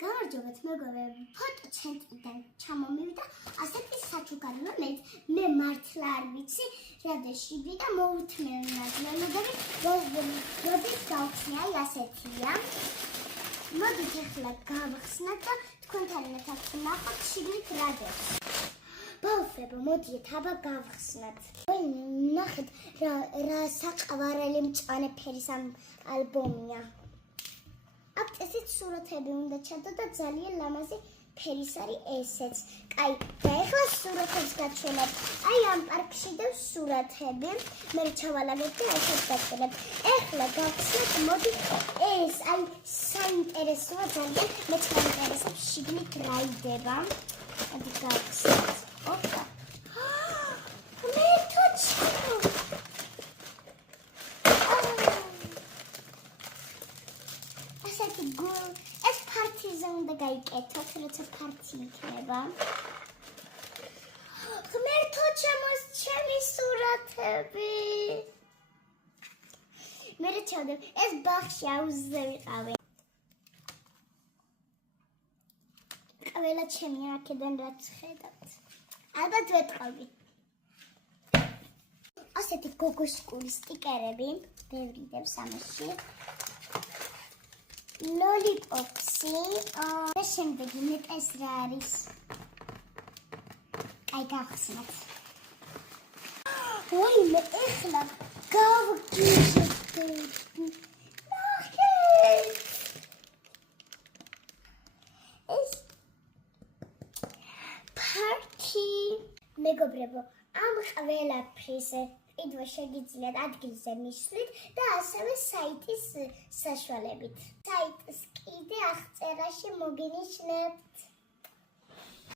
გამარჯობათ მეგობრებო, ფოტოცენტრიდან ჩამომივიდა ასეთი საჩუქარი, რომელიც მე მართლა არ ვიცი, რადეში და მოუთმენლად როდის გავხსნი, აი ასეთია. მოდით ახლა გავხსნათ და თქვენთან ერთად ვნახოთ შიგნით რა დევს. ბავშვებო, მოდიეთ აბა გავხსნათ. ნახეთ რა საყვარელი მწვანე ფერის ალბომია. აქ ესეც სურათები უნდა ჩადო და ძალიან ლამაზი ფერის არის ესეც. კაი, და ეხლა სურათებს გაჩვენებთ. აი ამ პარკში დევს სურათები. მე ჩავალაგებ და ესეც გაჩვენებთ. ეხლა გავხსნათ, მოდი ეს აი საინტერესოა ძალიან. მეც მაინტერესებს შიგნით რა იდება. მოდი გავხსნათ. ოპა. მე თოჩქო. ეს ფარტიზე უნდა გაიკეთოთ, როცა ფარტი იქნება. ღმერთო ჩემოს ჩემი სურათები. მე ჩავდებ, ეს ბაღში აუზზე ვიყავი. ყველა ჩემი აქედან რაც ხედავთ. ალბათ ვეთყავი. ასეთი გოგოშკური სტიკერები, ბევრი დევს ამაში. ლოლიპოპსი, და შემდეგი მეტეს რა არის? აი გავხსნათ. ვაიმე, ეხლა გავგიჟდები. ნახეთ! ეს ფარტი. მეგობრებო, ამ ყველაფრის კიდევ შეგიძლიათ ადგილზე მისვლით და ასევე საიტის საშუალებით. საიტს კიდე აღწერაში მოგინიშნებთ.